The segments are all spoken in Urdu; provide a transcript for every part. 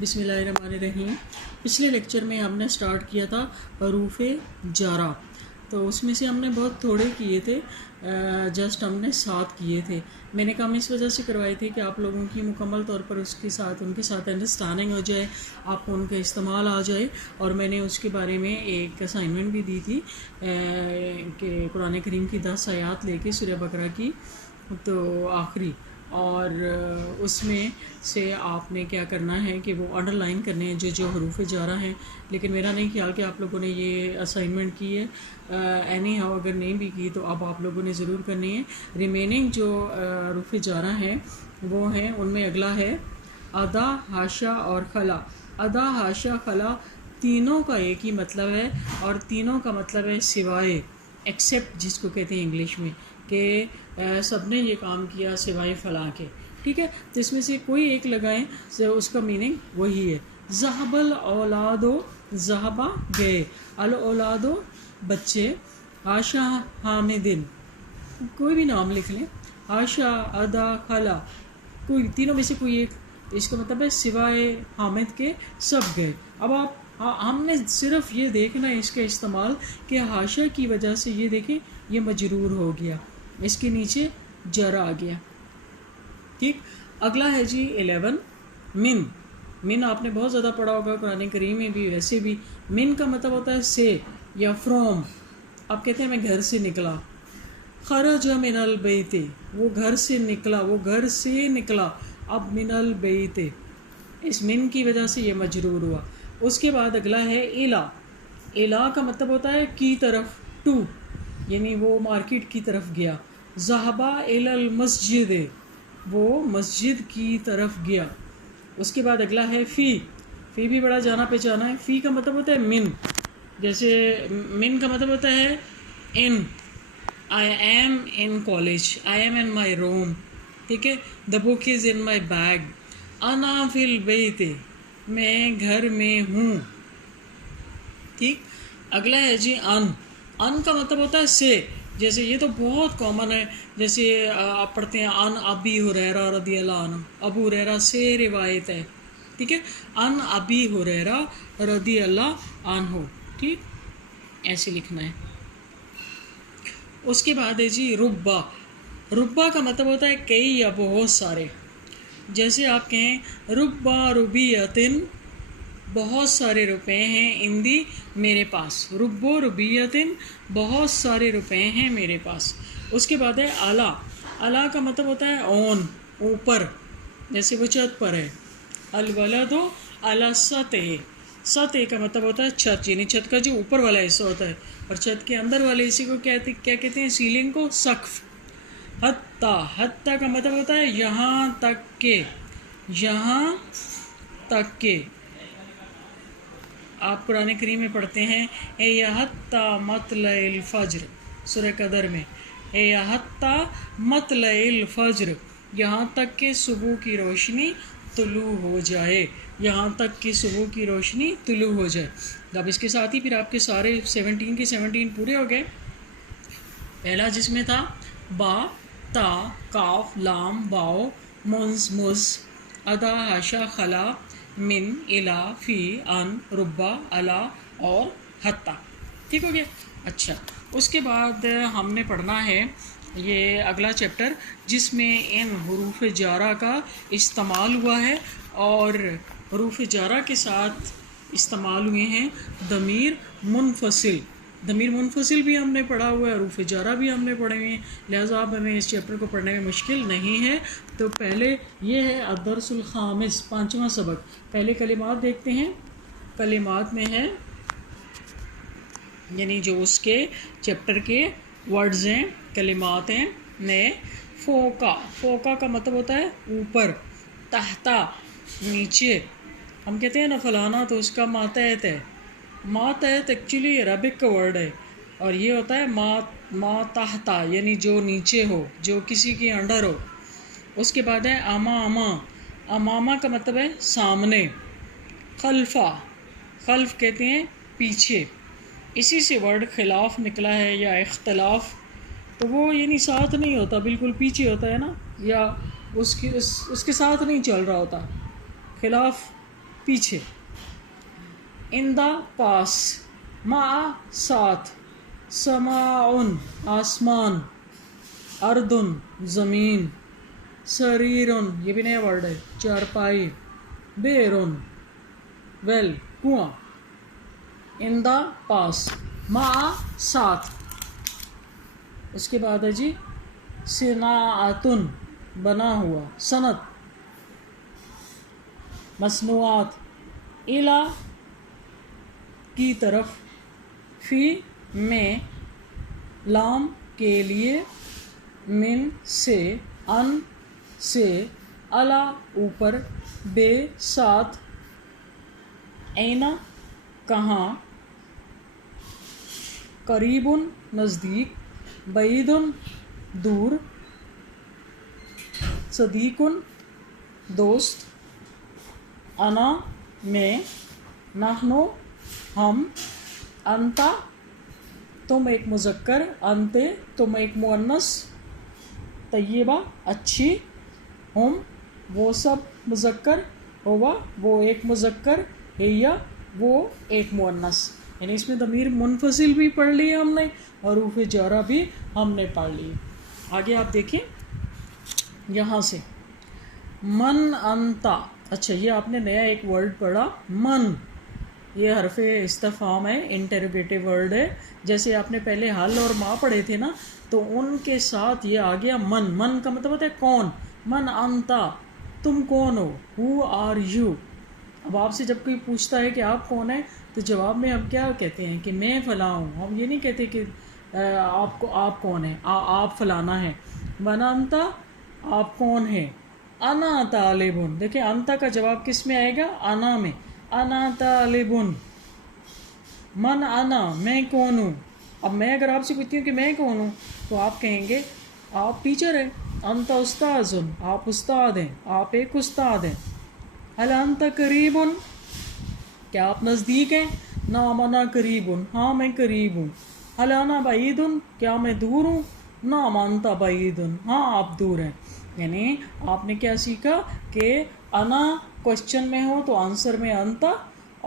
بسم اللہ الرحمن الرحیم۔ پچھلے لیکچر میں ہم نے سٹارٹ کیا تھا حروف جارہ، تو اس میں سے ہم نے بہت تھوڑے کیے تھے، جسٹ ہم نے 7 کیے تھے۔ میں نے کام اس وجہ سے کروائی تھی کہ آپ لوگوں کی مکمل طور پر ان کے ساتھ انڈرسٹینڈنگ ہو جائے، آپ کو ان کا استعمال آ جائے، اور میں نے اس کے بارے میں ایک اسائنمنٹ بھی دی تھی کہ قرآن کریم کی 10 آیات لے کے سورہ بقرہ کی تو آخری، اور اس میں سے آپ نے کیا کرنا ہے کہ وہ انڈر لائن کرنے ہیں جو حروف جارہ ہیں، لیکن میرا نہیں خیال کہ آپ لوگوں نے یہ اسائنمنٹ کی ہے، اینی ہاؤ اگر نہیں بھی کی تو اب آپ لوگوں نے ضرور کرنی ہے۔ ریمیننگ جو حروف جارہ ہیں وہ ہیں، ان میں اگلا ہے ادا، حاشا اور خلا۔ ادا، حاشا، خلا تینوں کا ایک ہی مطلب ہے، اور تینوں کا مطلب ہے سوائے، ایکسیپٹ جس کو کہتے ہیں انگلش میں، کہ سب نے یہ کام کیا سوائے فلاں کے، ٹھیک ہے؟ تو اس میں سے کوئی ایک لگائیں، اس کا میننگ وہی ہے۔ ذہب الاولاد، ذہبہ گئے، الاولاد بچے، عاشا حامدن کوئی بھی نام لکھ لیں، عاشا، ادا، خلا کوئی تینوں میں سے کوئی ایک، اس کا مطلب ہے سوائے حامد کے سب گئے۔ اب ہم نے صرف یہ دیکھنا ہے اس کا استعمال کہ حاشا کی وجہ سے یہ دیکھیں یہ مجرور ہو گیا، اس کے نیچے جر آ گیا، ٹھیک۔ اگلا ہے جی 11 من۔ من آپ نے بہت زیادہ پڑھا ہوگا قرآن کریم میں بھی، ویسے بھی من کا مطلب ہوتا ہے سے یا فروم۔ آپ کہتے ہیں میں گھر سے نکلا، خرج من البیت، وہ گھر سے نکلا، وہ گھر سے نکلا، اب من البیت اس من کی وجہ سے یہ مجرور ہوا۔ اس کے بعد اگلا ہے الا۔ الا کا مطلب ہوتا ہے کی طرف، ٹو، یعنی وہ مارکیٹ کی طرف گیا۔ ذہبا الی المسجد، وہ مسجد کی طرف گیا۔ اس کے بعد اگلا ہے فی۔ فی بھی بڑا جانا پہچانا ہے۔ فی کا مطلب ہوتا ہے من، جیسے من کا مطلب ہوتا ہے ان، I am in college, I am in my room، ٹھیک ہے؟ the book is in my bag، انا فی البیت، میں گھر میں ہوں، ٹھیک۔ اگلا ہے جی ان۔ ان کا مطلب ہوتا ہے سے، جیسے یہ تو بہت کامن ہے، جیسے آپ پڑھتے ہیں ان ابی ہریرہ رضی اللہ عنہ، ابو ہریرہ سے روایت ہے، ٹھیک ہے؟ ان ابی ہریرہ رضی اللہ عنہ، ٹھیک، ایسے لکھنا ہے۔ اس کے بعد ہے جی ربا۔ ربا کا مطلب ہوتا ہے کئی یا بہت سارے، جیسے آپ کہیں ربا ربیتن، بہت سارے روپے ہیں، اندی میرے پاس، ربو ربیتن بہت سارے روپے ہیں میرے پاس۔ اس کے بعد ہے اعلیٰ۔ اعلیٰ کا مطلب ہوتا ہے اون، اوپر، جیسے وہ چھت پر ہے۔ الولد علی السطح، سطح کا مطلب ہوتا ہے چھت، یعنی چھت کا جو اوپر والا حصہ ہوتا ہے، اور چھت کے اندر والے حصے کو کیا کہتے ہیں؟ سیلنگ کو سقف۔ حتیٰ، حتیٰ کا مطلب ہوتا ہے یہاں تک کہ، یہاں تک کہ۔ آپ قرآن کریم میں پڑھتے ہیں اے یا حتیٰ مطلع الفجر، سورہ قدر میں، اے یا حتیٰ مطلع الفجر، یہاں تک کہ صبح کی روشنی طلوع ہو جائے، یہاں تک کہ صبح کی روشنی طلوع ہو جائے۔ اب اس کے ساتھ ہی پھر آپ کے سارے 17 کے 17 پورے ہو گئے۔ پہلا جس میں تھا با، تا، کاف، لام، واو، منز، مز، ادا، حاشا، خلا، من، الا، فی، ان، ربا، الا اور حتیٰ، ٹھیک ہو گیا۔ اچھا، اس کے بعد ہم نے پڑھنا ہے یہ اگلا چیپٹر جس میں ان حروف جارہ کا استعمال ہوا ہے، اور حروف جارہ کے ساتھ استعمال ہوئے ہیں ضمیر منفصل۔ ضمیر منفصل بھی ہم نے پڑھا ہوا ہے، حروف جارہ بھی ہم نے پڑھے ہوئے ہیں، لہٰذا اب ہمیں اس چیپٹر کو پڑھنے میں مشکل نہیں ہے۔ تو پہلے یہ ہے الدرس الخامس، 5واں سبق۔ پہلے کلمات دیکھتے ہیں۔ کلمات میں ہے یعنی جو اس کے چیپٹر کے ورڈز ہیں، کلمات ہیں نئے۔ فوقا، فوقا کا مطلب ہوتا ہے اوپر، تحتا نیچے۔ ہم کہتے ہیں نا فلانا تو اس کا ماتحت ہے، ماتحت ایکچولی عربک کا ورڈ ہے، اور یہ ہوتا ہے ما تحتا، یعنی جو نیچے ہو، جو کسی کے انڈر ہو۔ اس کے بعد ہے اماما۔ اماما کا مطلب ہے سامنے۔ خلفا، خلف کہتے ہیں پیچھے، اسی سے ورڈ خلاف نکلا ہے یا اختلاف، تو وہ یعنی ساتھ نہیں ہوتا، بالکل پیچھے ہوتا ہے نا، یا اس کے ساتھ نہیں چل رہا ہوتا، خلاف پیچھے. ان دا پاس. مع ساتھ. سماعن آسمان. اردن زمین. سریرن یہ بھی نیا ورڈ ہے چارپائی. بیرن ویل کنواں. ان دا پاس. مع ساتھ. اس کے بعد ہے جی صناعتن بنا ہوا. صنعت. مصنوعات. الا کی طرف. فی میں. لام کے لیے. من سے. ان سے. الا اوپر. بے ساتھ. اینا کہاں. قریبن نزدیک. بعیدن دور. صدیقن دوست. انا میں. نحنو ہم. انتا تم ایک مذکر. انتے تم ایک مؤنث. طیبہ اچھی. ہم وہ سب مذکر. ہوا وہ ایک مذکر. ہیا وہ ایک مؤنث. یعنی اس میں ضمیر منفصل بھی پڑھ لی ہم نے اور حروف جارہ بھی ہم نے پڑھ لی. آگے آپ دیکھیں یہاں سے من انتا. اچھا یہ آپ نے نیا ایک ورڈ پڑھا من. یہ حرف استفہام ہے انٹروگیٹو ورڈ ہے. جیسے آپ نے پہلے حل اور ما پڑھے تھے نا تو ان کے ساتھ یہ آ گیا من. من کا مطلب ہوتا ہے کون. من انتا تم کون ہو. Who are you. اب آپ سے جب کوئی پوچھتا ہے کہ آپ کون ہیں تو جواب میں ہم کیا کہتے ہیں کہ میں فلاں ہوں. ہم یہ نہیں کہتے کہ آپ کون ہیں. آپ فلانا ہیں. من انتا آپ کون ہیں. انا طالبن. دیکھیں انتا کا جواب کس میں آئے گا. انا میں. انا طالبن. من انا میں کون ہوں. اب میں اگر آپ سے پوچھتی ہوں کہ میں کون ہوں تو آپ کہیں گے آپ ٹیچر ہیں. انتا استاذن آپ استاد ہیں. آپ ایک استاد ہیں. هل انت قریب. کیا آپ نزدیک ہیں. نعم انا قریب. ہاں میں قریب ہوں. هل انا بعید. کیا میں دور ہوں. نعم انت بعید. ہاں آپ دور ہیں. یعنی آپ نے کیا سیکھا کہ انا کوشچن میں ہو تو آنسر میں انتا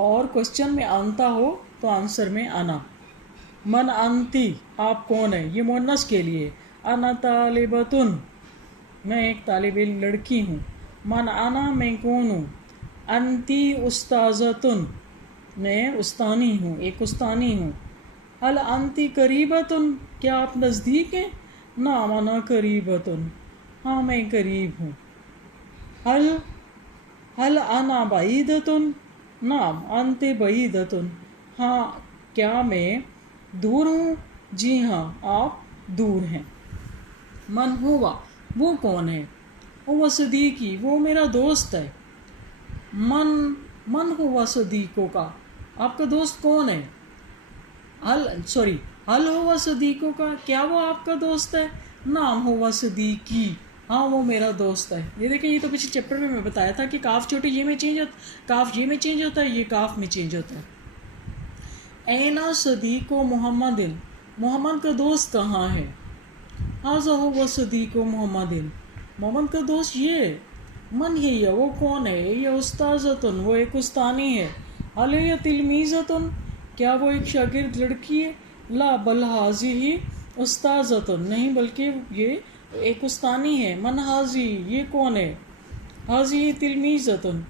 اور کوشچن میں انتا ہو تو آنسر میں انا. من انتی آپ کون ہیں. یہ مؤنث کے لیے. انا طالبتن میں ایک طالب علم لڑکی ہوں. من انا میں کون ہوں. انتی استاذتن میں استانی ہوں ایک استانی ہوں. هل انتی قریبتن کیا آپ نزدیک ہیں. نعم انا قریبتن ہاں میں قریب ہوں. هل انا بعیدتن. نعم انت بعیدتن ہاں کیا میں دور ہوں. جی ہاں آپ دور ہیں. من ہوا وہ کون ہے. ہوا صدیقی وہ میرا دوست ہے. من ہوا صدیقوں کا آپ کا دوست کون ہے. حل ہوا صدیقوں کا کیا وہ آپ کا دوست ہے. نعم ہوا صدیقی ہاں وہ میرا دوست ہے. یہ دیکھیں یہ تو پچھلے چیپٹر میں بتایا تھا کہ کاف چھوٹی یہ میں چینج ہوتا کاف یہ میں چینج ہوتا ہے یہ کاف میں چینج ہوتا ہے. اینا صدیق و محمد. محمد کا دوست کہاں ہے. ہاذا ہوا صدیق و محمد. محمد کا دوست یہ ہے. من ہی وہ کون ہے. یہ استاذتن وہ ایک استانی ہے. هل هي تلمیذتن کیا وہ ایک شاگرد لڑکی ہے. لا بل هذه استاذتن نہیں بلکہ یہ ایک استانی ہے. من هذه یہ کون ہے. هذه تلمیذتن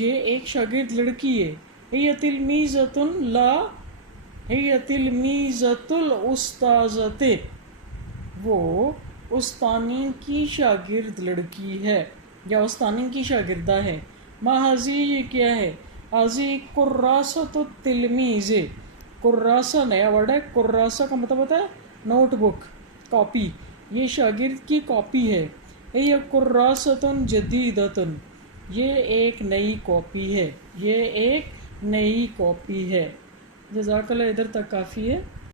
یہ ایک شاگرد لڑکی ہے. هي تلمیذتن لا هي تلمیذۃ الاستاذۃ وہ استانی کی شاگرد لڑکی ہے یا استانی کی شاگردہ ہے. ما هذه یہ کیا ہے. هذه کراسۃ التلمیذ. کراسہ نیا ورڈ ہے. کراسہ کا مطلب ہوتا ہے نوٹ بک کاپی. یہ شاگرد کی کاپی ہے. یہ کراسۃ جدیدۃ یہ ایک نئی کاپی ہے. یہ ایک نئی کاپی ہے. جزاک اللہ ادھر تک کافی ہے.